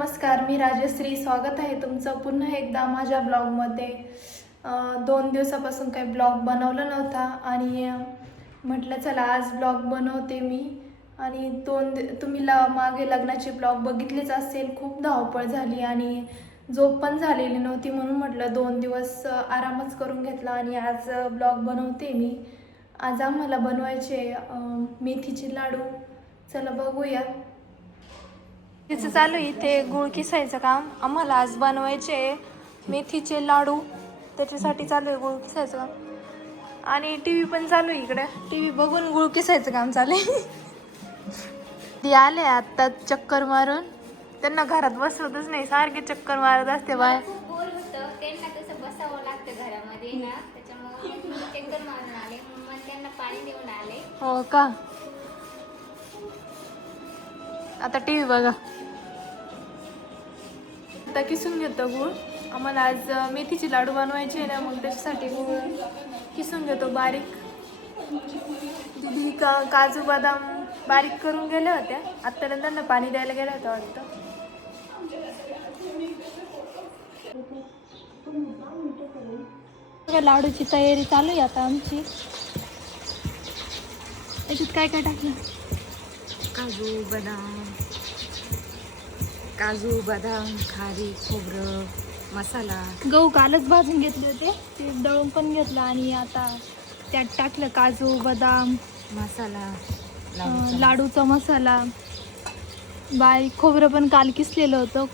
नमस्कार मी राजश्री. स्वागत आहे तुमचं पुन्हा एकदा माझ्या ब्लॉगमध्ये. दोन दिवसापासून काही ब्लॉग बनवला नव्हता आणि म्हटलं चला आज ब्लॉग बनवते मी. आणि दोन तुम्ही ल मागे लग्नाचे ब्लॉग बघितलेच असेल. खूप धावपळ झाली आणि झोप पण झालेली नव्हती म्हणून म्हटलं दोन दिवस आरामच करून घेतला आणि आज ब्लॉग बनवते मी. आज आम्हाला बनवायचे मेथीचे लाडू. चला बघूया. तिचं चालू आहे इथे गुळ किसायचं काम. आम्हाला आज बनवायचे मेथीचे लाडू. त्याच्यासाठी चालू आहे गुळ किसायचं काम. आणि टी व्ही पण चालू आहे इकडे. टी व्ही बघून गुळ किसायचं काम चालू आहे. ती आले आत्ता चक्कर मारून. त्यांना घरात बसवतच नाही. सारखे चक्कर मारत असते बाय हो का? आता टी व्ही बघा. आता किसून घेतो गूळ. आम्हाला आज मेथीचे लाडू बनवायचे आहे ना मग त्याच्यासाठी गूळ किसून घेतो बारीक. दुधी का काजू बदाम बारीक करून गेल्या होत्या. आत्तापर्यंत त्यांना पाणी द्यायला गेल्या होत्या वाटतं. लाडूची तयारी चालू आहे आता आमची. त्याच्यात काय काय टाकलं? काजू बदाम काजू बदाम खारी खोबरं मसाला. गहू कालच भाजून घेतले होते. ते दळून पण घेतलं आणि आता त्यात टाकलं काजू बदाम मसाला अं, लाडूचा लाडूचा मसाला. बारीक खोबरं पण काल किसलेलं होतं.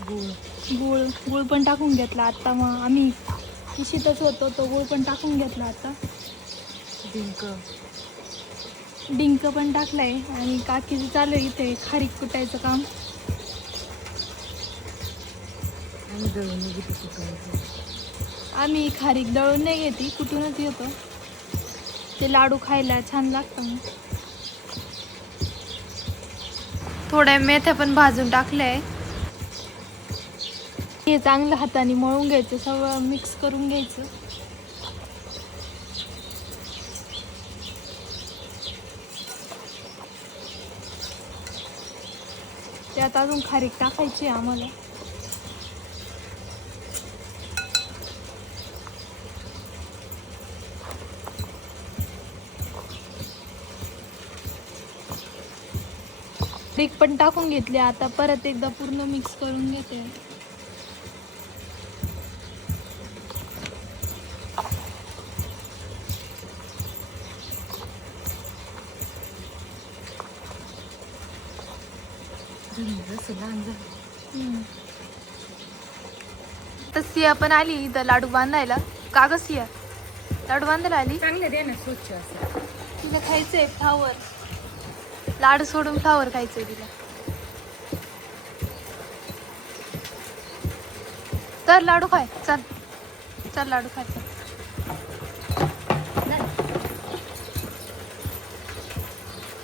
गूळ. गुळ गुळ पण टाकून घेतला आता मग. आम्ही किशीतच होतो तो गुळ पण टाकून घेतला आता. डिंक. डिंक पण टाकलाय आणि काकीचं चालू आहे इथे खारीक कुटायचं काम. दळून आम्ही खारीक दळून नाही घेते कुठूनच येतो. ते लाडू खायला छान लागतं मग थोड्या मेथ्या पण भाजून टाकल्या हे चांगलं हाताने मळून घ्यायचं सगळं मिक्स करून घ्यायचं. त्यात अजून खारीक टाकायची आहे आम्हाला. खारीक पण टाकून घेतली. आता परत एकदा पूर्ण मिक्स करून घेते. तर सिया पण आली इथं लाडू बांधायला. का ग सिया? लाडू बांधायला आली? चांगलं दे ना स्वच्छ असं. तिला खायचंय फ्लावर लाडू सोडून फ्लावर खायचंय तिला. तर लाडू खाय चल. चल लाडू खाय चल.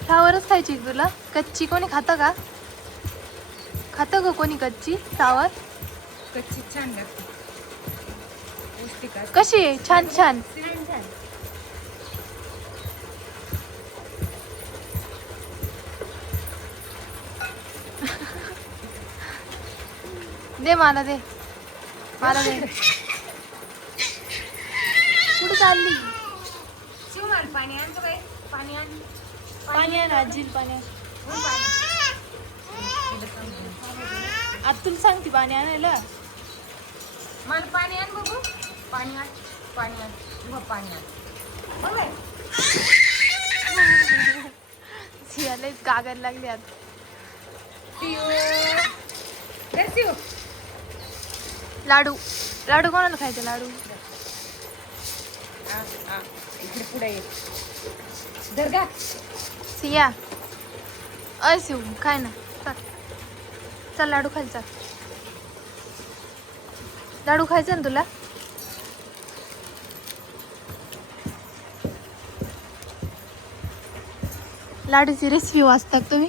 फ्लावरच खायची तुला? कच्ची कोणी खातं का? खातं का कोणी कच्ची? फ्लावर? कच्ची छान लागते. कशी आहे? छान छान. दे मला दे. मला दे. कुठे चालली? शिवमाल पाणी आणतो काय पाणी आण. पाणी आण आजील पाणी. आता तुला सांगते पाणी आणायला. मला पाणी आण बघू पाणी आण पाणी आण. बघ पाणी आण. बघ बाई. सियाला कागायला लागली आता. शिव. शिव. लाडू. लाडू कोणाला खायचे लाडू. इकडे पुढे सिया. अय शिव खाय ना. चल. चल लाडू खायचा लाडू खायचा ना तुला? लाडूची रेसिपी वाचता तुम्ही?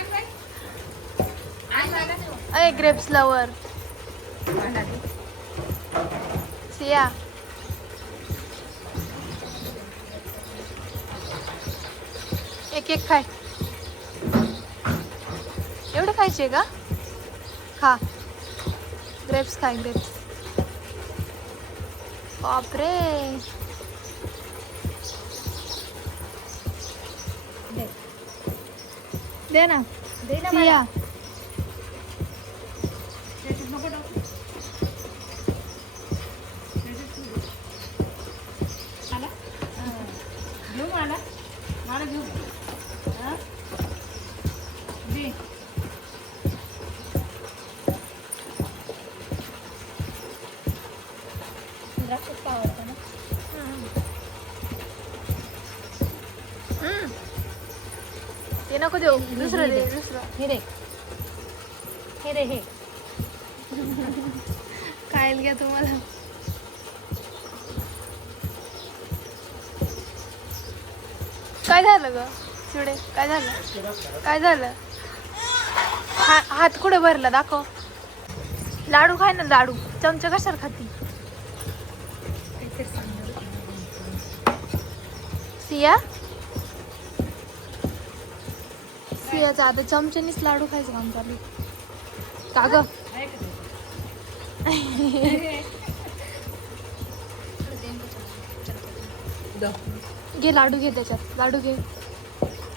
अय ग्रेप्स लवर. सिया एक एक खाय एवढे खायचे का खा ग्रेप्स खाय ग्रेप्स बापरे दे. दे ना दे ना सिया मला. त्याच्यात नको टाकू. त्याच्यात तू दे. मला? हा. घेऊ मला मला घेऊ हा? दे. तुला खूप आवडतं ना. ते नको देऊ. दुसरं दे दुसरं. हे रे हे रे हे. खायला घ्या तुम्हाला. काय झालं ग? चिवडे काय झालं? काय झालं? हा हात कुठे भरला? दाखव. लाडू खाय ना लाडू. चमचा कशाला खाती? सिया? सियाचा आता चमच्यानीच लाडू खायचं काम चालू. का ग? घे लाडू घे त्याच्यात. लाडू घे.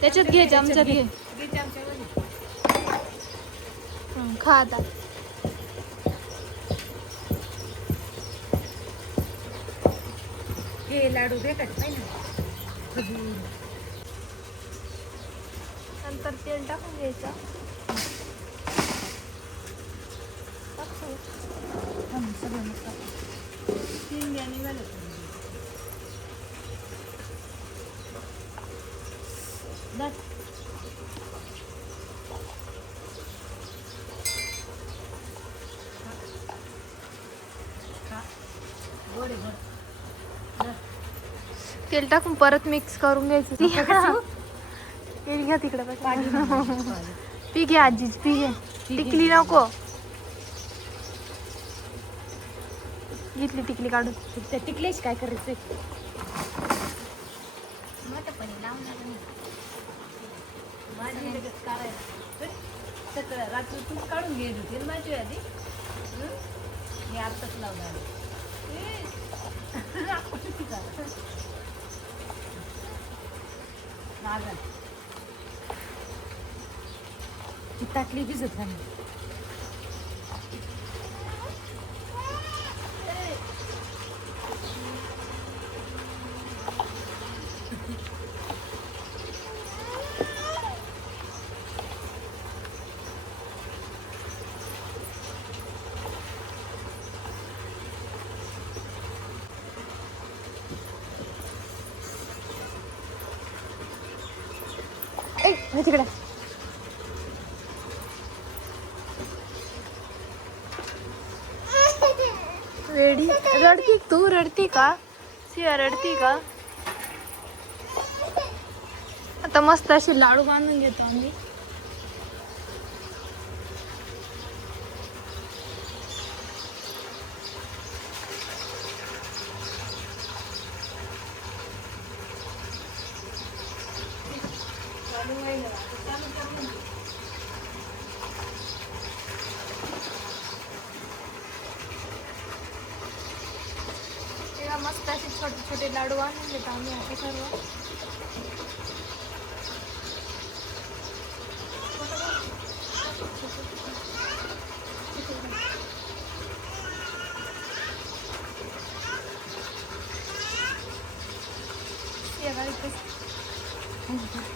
त्याच्यात घे चमच्यात घे. खा आता. हे लाडू भेटत नाही ना नंतर तेल टाकून घ्यायचं. सगळं. तीन तेल टाकून परत मिक्स करून घ्यायचं तेल घ्या तिकडे. पी घे आजीच पी घे. टिकली नको घेतली टिकली काढून त्या टिकलेच काय सगळं रात्री तूच काढून घेत होती माझी आधी हं? मी आत्ताच लावणार मागं. ती टाकली भिजत घालून ए तिकडे. रेडी? रडती तू? रडती का? सिया रडती का? आता मस्त असे लाडू बांधून घेतो आम्ही. मस्त असे छोटे छोटे लाडू बांधून घेतो आम्ही आता सर्व या गाडीत बस.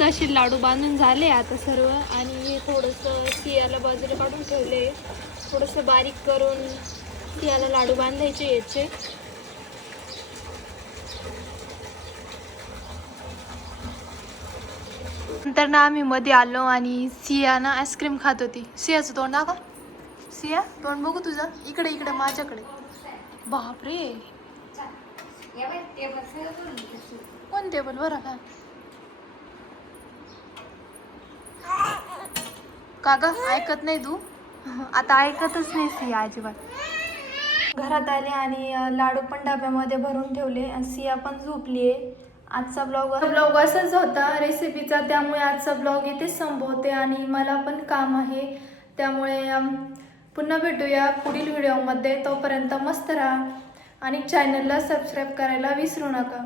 तसे लाडू बांधून झाले आता सर्व आणि हे थोडंसं सियाला बाजूला काढून ठेवले. थोडंसं बारीक करून सियाला लाडू बांधायचे याचे. नंतर ना आम्ही मध्ये आलो आणि सिया ना आईस्क्रीम खात होती. सियाचं तोंड दाखव. सिया तोंड बघू तुझं? इकडे इकडे माझ्याकडे. बापरे. कोण टेबल बरं का का ग ऐकत नाही तू? आता ऐकतच नाही सिया अजिबात. घरात आले आणि लाडू पण डब्यामध्ये भरून ठेवले आणि सिया पण झोपली आहे आजचा ब्लॉग ब्लॉग असाच होता. रेसिपीचा त्यामुळे आजचा ब्लॉग इथेच संपवते आणि मला पण काम आहे. त्यामुळे पुन्हा भेटूया पुढील व्हिडिओमध्ये तोपर्यंत मस्त राहा आणि चॅनलला सबस्क्राईब करायला विसरू नका.